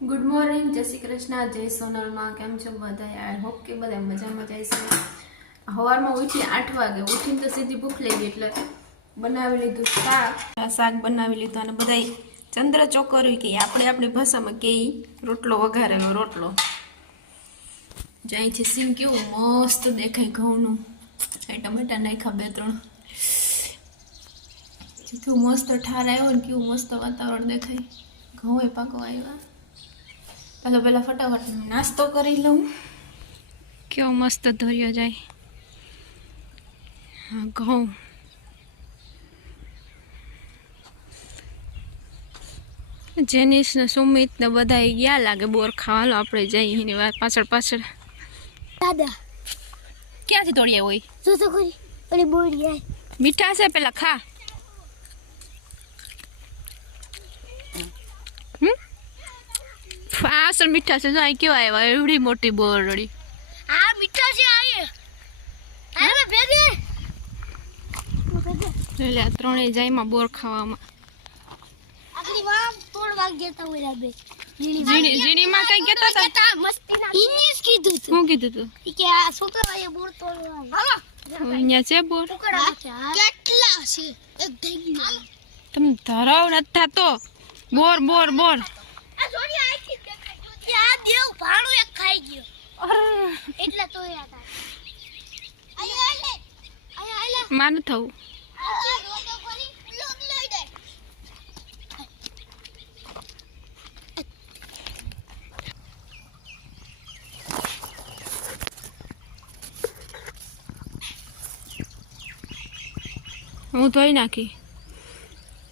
Good morning, જય શ્રી કૃષ્ણ, જય સોનલમાં. કેમ છો બધા? આઈ હોપ કે બધા મજામાં જાય છે. સવારમાં ઉઠી 8 વાગે ઉઠીને તો સીધી ભૂખ લાગી એટલે બનાવી લીધું શાક બનાવી લીધું અને બધા ચંદ્ર ચોકર્યું કે આપણે આપણી ભાષામાં કે રોટલો વઘારેલો રોટલો. જાય છે સીન કેવું મસ્ત દેખાય ઘઉંનું. ટમેટા નાખ્યા 2-3. કેવું મસ્ત ઠાર આવ્યો ને કેવું મસ્ત વાતાવરણ દેખાય. ઘઉં એ પાકો આવ્યા. ચાલો પેલા ફટાફટ નાસ્તો કરી લઉં. કેવો મસ્ત ધોર્યો જાય. હા, ઘઉં જેનિસ ને સુમિત ને બધા ગયા લાગે બોર ખાવાલો. આપણે જઈએ એની વાત પાછળ દાદા ક્યાંથી તોડ્યા હોય જો તો કરી ઓલી બોરી આય મીઠા છે પેલા ખા. અસલ મીઠા છે. જો અહીં કેવા આવ્યા એવડી મોટી બોરડી. આ મીઠા છે આયે અરે ભેગે એટલે આ ત્રણેય જાયમાં બોર ખાવામાં. આગલી વામ તોડવા ગયા તા ઓલા બે જીણીમાં કઈ કહેતા હતા મસ્તીના ઇંગ્લિશ કીધું તું. શું કીધું તું? કે આ છોકરાએ બોર તોડવા હાલો અહીંયા છે બોર. કેટલા છે એક થઈ ગયું તમે ધરાવ નથી થતો. બોર બોર બોર આ જોડી આખી દેખાય જો આ દેવ ભાડું એક ખાઈ ગયો એટલે તોડ્યા હતા આયા માન થવું. હું ધોઈ નાખી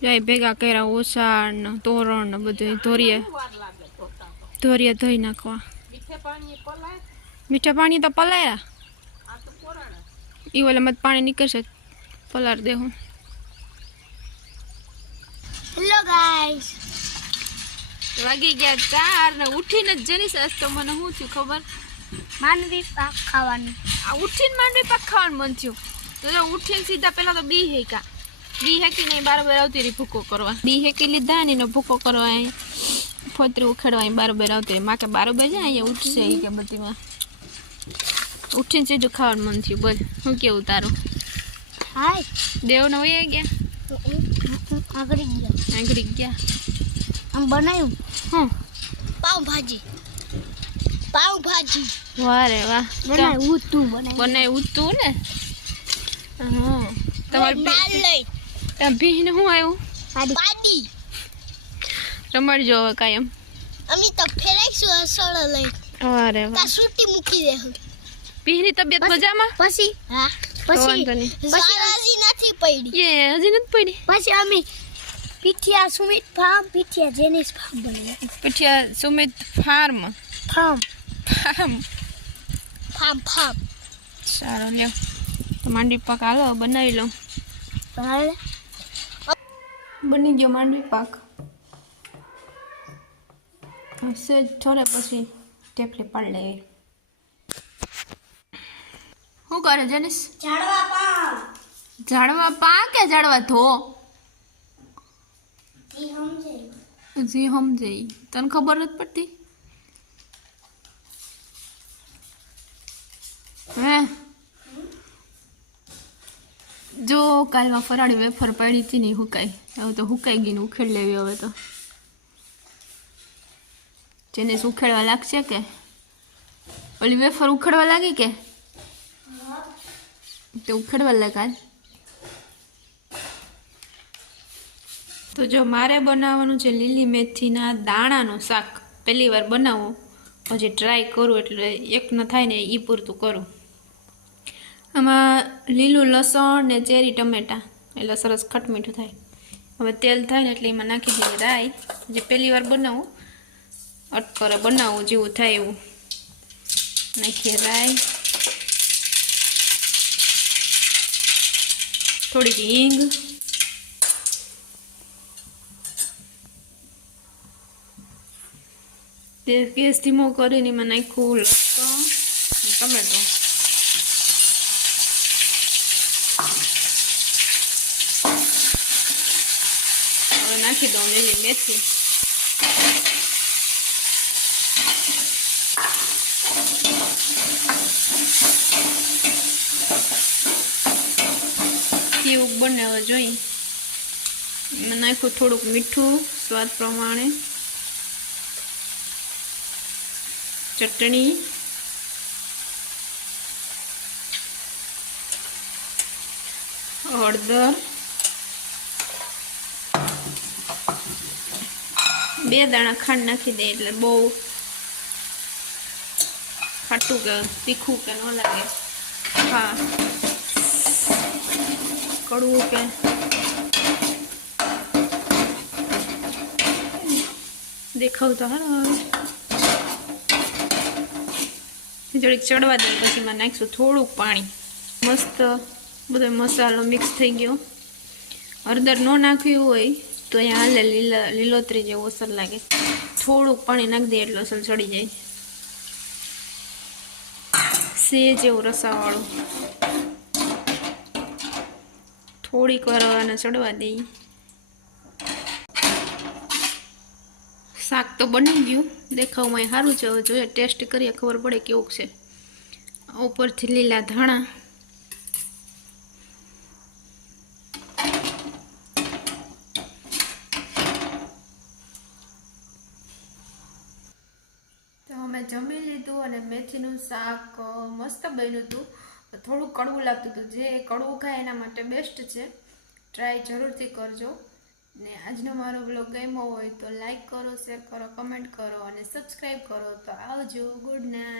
જાય ભેગા કર્યા ઓસાડ ને તોરણ ને બધું ધોરીએ ધોઈ નાખવા. મીઠા પાણી તો પલાયા એ ઓલા મત પાણી નીકળશે પલાર દે. હું હેલો ગાઈસ વાગી ગયા 4 ને ઉઠીને જ જની તો મને શું થયું ખબર? માંડવી પાક ખાવાનું. આ ઉઠીને માંડવી પાક ખાવાનું મન થયું. તો ઉઠીને સીધા પેલા તો બી હેકા બી હેકી નહીં બારોબર આવતી રહી ભૂકો કરવા. બી હેકી લીધા ને એનો ભૂકો કરવા અહીંયા ફોતરી ઉખેડવા બારોબર આવતી રહી. માં કે બારોબર છે અહીંયા ઉઠશે એ કે બધીમાં ઉઠીને સીધું ખાવાનું મન થયું. બોલ શું કેવું તારું? હાય દેવને વયા ગયા આગળ ગયા આમ બનાવ્યું હું પાવભાજી વાહ રે વાહ બનાવ્યું તું બનાવ્યું તું ને. હા તમારે ભીને શું આવ્યું? પાડી રમાડજો હવે કાયમ. અમે તો ફેરાઈશું અસળ લઈ અરે વાહ તા સૂટી મૂકી દેહું. ભીની તબિયત મજામાં? પછી હા વાંધો પછી નહીં. સારાજી નથી પડી એ હજી નથી પડી. પછી અમે પીઠિયા સુમિત ફાર્મ પીઠિયા જેનિસ ફાર્મ બનાવ્યા. Pithiya Sumit farm farm farm farm સારો લ્યો તો માંડવી પાક હાલો બનાવી લઉં. બરાબર બની ગયો માંડવી પાક. સેજ થોડે પછી ટેપલી પાડી લઈએ. શું કરે જેનિસ? ઝાડવા પા કે ઝાડવા ધો? જી સમજે તને ખબર નથી પડતી હે? જો કાલમાં ફરાળી વેફર પડી હતી ને હુકાઈ. હવે તો હુકાઈ ગઈ ને ઉખેડ લેવી. હવે તો જેને ઉખેડવા લાગશે કે ઓલી વેફર ઉખેડવા લાગી કે તે ઉખેડવા લાગે. તો જો મારે બનાવવાનું છે લીલી મેથીના દાણાનું શાક. પહેલી વાર બનાવું પછી ટ્રાય કરું એટલે એક ન થાય ને એ પૂરતું કરું. આમાં લીલું લસણ ને ચેરી ટમેટા એટલે સરસ ખટમીઠું થાય. હવે તેલ થાય ને એટલે એમાં નાખી દઈએ રાઈ. જે પહેલી વાર બનાવું અટકરે બનાવું જેવું થાય એવું નાખીએ રાઈ, થોડીક હિંગ, ગેસ ધીમો કરીને એમાં નાખ્યું લસણ ટમેટો. હવે નાખી દઉં લીલી મેથી. બને હવે જોઈ. મેં નાખ્યું થોડુંક મીઠું સ્વાદ પ્રમાણે, ચટણી, હળદર, 2 દાણા ખાંડ નાખી દે એટલે બહુ ખાટું કે તીખું કે ન લાગે, હા કડવું કે દેખાવ તો હારો હવે. જરીક ચડવા દઈએ પછી માં નાખીશું થોડુંક પાણી. મસ્ત બધો મસાલો મિક્સ થઈ ગયો. હળદર ન નાખ્યું હોય તો અહીંયા હાલે, લીલોતરી જેવું અસર લાગે. થોડુંક પાણી નાખી દઈએ એટલે અસર ચડી જાય. સેજ એવું રસાવાળું. થોડીક વાર આને ચડવા દઈએ. શાક તો બની ગયું, દેખાવમાં સારું છે. હવે જોઈએ ટેસ્ટ કરીએ ખબર પડે કેવું છે. ઉપરથી લીલા ધાણા, તો અમે જમી લીધું અને મેથીનું શાક મસ્ત બન્યું હતું. થોડું કડવું લાગતું હતું, જે કડવું ખાય એના માટે બેસ્ટ છે. ટ્રાય જરૂરથી કરજો. ને આજનો મારો બ્લોગ ગમ્યો હોય તો લાઈક કરો, શેર કરો, કમેન્ટ કરો અને સબસ્ક્રાઈબ કરો. તો આવજો, ગુડ નાઇટ.